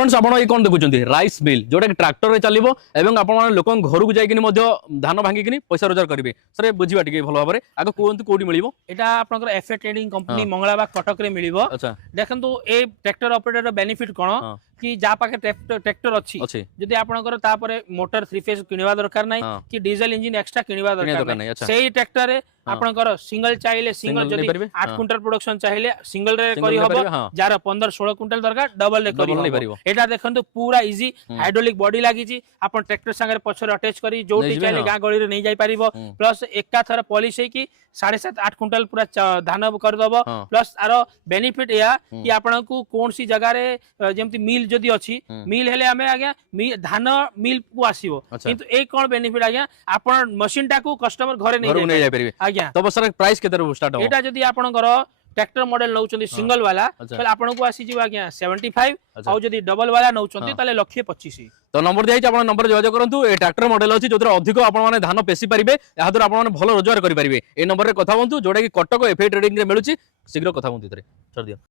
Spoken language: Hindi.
फ्रेंड्स आपण ये कोन देखुचंती राइस मिल जोटा कि ट्रैक्टर रे चलिबो एवं आपण माने लोक घर को जाई किनी धान भांगी किनी पैसा रोजगार करिवे सर बुझिबा टिके भलो भाबरे आगो कोंतु कोडी मिलिबो एटा आपनकर एफए ट्रेडिंग कंपनी मंगलाबा कटक रे मिलिबो। अच्छा देखंतु ए ट्रैक्टर ऑपरेटर रो बेनिफिट कोन कि जा पाके ट्रैक्टर अछि जदि आपनकर तापरे मोटर 3 फेज किनिबा दरकार नै कि डीजल इंजन एक्स्ट्रा किनिबा दरकार नै सेही ट्रैक्टर रे आपनकर सिंगल चाहिले सिंगल जदि 8 क्विंटल प्रोडक्शन चाहिले सिंगल रे करी हबो जार 15 16 क्विंटल दरकार डबल रे करी हबो। एटा देखंतु पूरा इजी हाइड्रोलिक बॉडी लागि छी आपन ट्रैक्टर संगे पछरे अटैच करी जोटी चाहिले गां गळी रे नै जाई परिबो प्लस एका थर पॉलिश है कि 7.5 8 क्विंटल पूरा धान कर दबो प्लस आरो बेनिफिट या कि आपन को कोन सी जगह रे जेमति मिल जदि अछि मिल हेले हमें आज्ञा धान मिल को आसीबो किंतु ए कोन बेनिफिट आज्ञा आपन मशीन टा को कस्टमर घरे नै जाई परिबे आज्ञा। तो सर प्राइस केते रो स्टार्ट हो एटा जदि आपन कर ट्रैक्टर मॉडल नौचंदी सिंगल वाला तले आपन को आसी जीवा आज्ञा 75 आ जदि डबल वाला नौचंदी तले 125। तो नंबर दिया आपण नंबर जोगाजोग करंतु ए ट्रैक्टर मॉडल अछि जोतर अधिक आपण माने धान पेसी परिबे या द्वारा आपण माने भलो रोजगार करि परिबे ए नंबर रे कथा होंतु जोडा कि कटक एफए ट्रेडिंग रे मिलुची शीघ्र कथा होंतु तरे सर दियो।